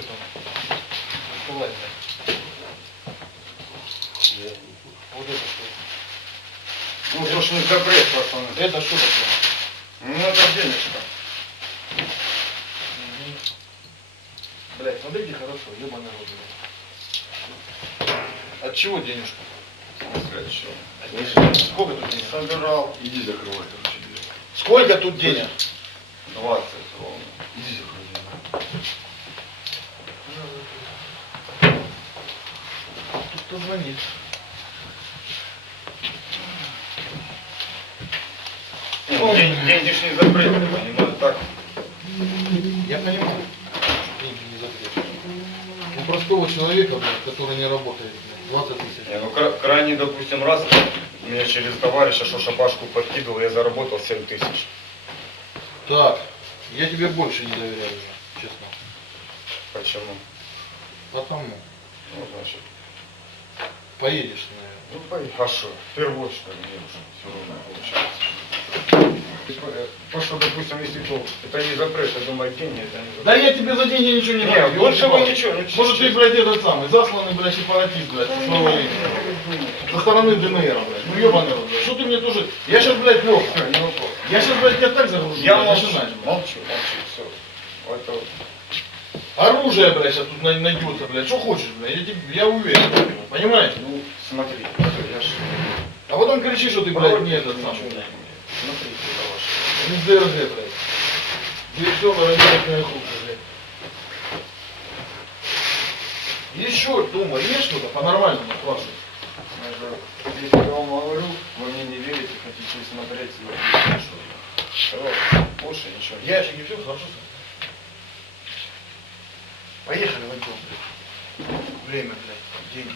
что там? Доставай, блядь. Вот это что? Ну, то ж не запрет, пацаны. Это что такое? Ну, это денежка. Мгм. Блядь, смотрите хорошо, ебаный рот, блядь. От чего смысле, от чего? Сколько тут денег? Собирал. Иди закрывай, короче. Сколько тут денег? 20 ровно. Иди закрывай. Кто звонит? Ну, день- денежный запрет, не надо так. Я понимаю, что деньги не запрет. У простого человека, блядь, который не работает, блядь, 20 тысяч. Не, ну, кра- крайний, допустим, раз мне через товарища, что шабашку подкидывал, я заработал 7 тысяч. Так, я тебе больше не доверяю уже, честно. Почему? Потому. Ну, значит, Поедешь, наверное. ну. А что? Впервой, что мне уже все равно получается. То, что, допустим, если то, это не запрет, я думаю, деньги, это не запрет. Да я тебе за деньги ничего не дам. больше вы ничего, ну, Может ты, блядь, этот самый, засланный, блядь, сепаратист, блядь, со своего Со стороны ДНР, блядь. Ну ебаный рот, блядь. Что ты мне тоже... Я сейчас, блядь, не вопрос. Я сейчас, блядь, тебя так загружу. Я молчу, молчу, молчу, все. Это вот. Оружие, блядь, сейчас тут на- найдется, блядь. Что хочешь, блядь. Я, тебе, я уверен. блядь. Понимаете? Ну, смотри, я ж... А потом кричишь, что ты, блядь, не этот не умею. Смотрите, это ваше. Не с ДРГ, блядь. Дирекционно радиоактивных рук, блядь. Еще, дома, есть что-то по-нормальному спрашивай. Это, Если я вам говорю, вы мне не верите, хотите смотреть, я не Больше ничего. Я Ящики, все хорошо. Поехали в отдел, блядь. Время, блядь, деньги.